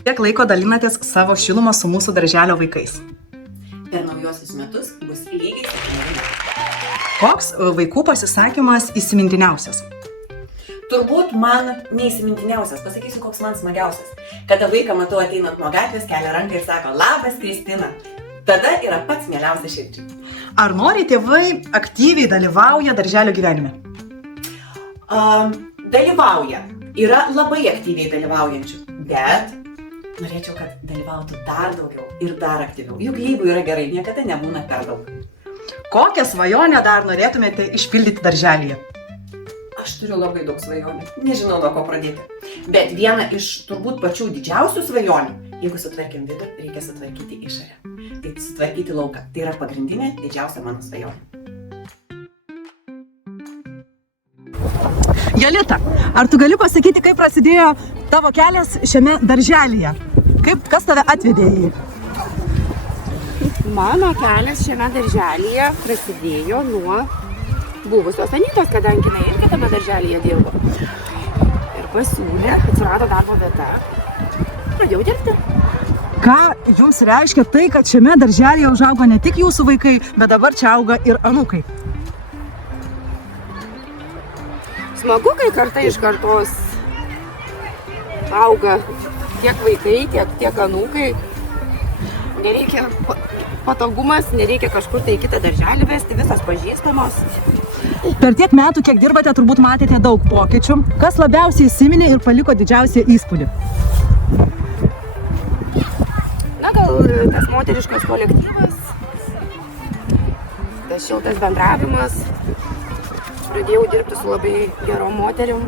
Kiek laiko dalinatės savo šilumą su mūsų darželio vaikais? Per naujosius metus bus lygiai 7 metų. Koks vaikų pasisakymas įsimintiniausias? Turbūt man neįsimintiniausias, pasakysiu, koks man smagiausias. Kada vaiką matau ateinant nuo gatvės, kelia ranką ir sako, labas, Kristina. Tada yra pats mieliausias širdžiai. Ar nori tėvai aktyviai dalyvauja darželio gyvenime? Dalyvauja. Yra labai aktyviai dalyvaujančių, bet norėčiau, kad dalyvautų dar daugiau ir dar aktyviau. Juk jeigu yra gerai, niekada nebūna per daug. Kokią svajonę dar norėtumėte išpildyti darželyje? Aš turiu labai daug svajonių, nežinau nuo ko pradėti. Bet viena iš turbūt pačių didžiausių svajonių, jeigu sutvarkim vidų, reikia sutvarkyti išorę. Tai sutvarkyti lauką. Tai yra pagrindinė didžiausia mano svajonė. Jolita, ar tu gali pasakyti, kaip prasidėjo tavo kelias šiame darželyje? Kas tave atvedė į jį? Mano kelias šiame darželyje prasidėjo nuo buvusios Anytos, kadangi jinai irgi tame darželyje dirbo. Ir pasiūlė, atsirado darbo vieta, pradėjau dirbti. Ką jums reiškia tai, kad šiame darželyje užaugo ne tik jūsų vaikai, bet dabar čia auga ir anūkai? Smagu, kai karta iš kartos auga tiek vaikai, tiek anūkai. Nereikia patogumas, nereikia kažkur tai į kitą darželį vesti, visas pažįstamos. Per tiek metų, kiek dirbate, turbūt matėte daug pokyčių. Kas labiausiai įsiminė ir paliko didžiausią įspūdį? Na, gal tas moteriškas kolektyvas, tas šiltas bendravimas. Pradėjau dirbti su labai gerom moterim.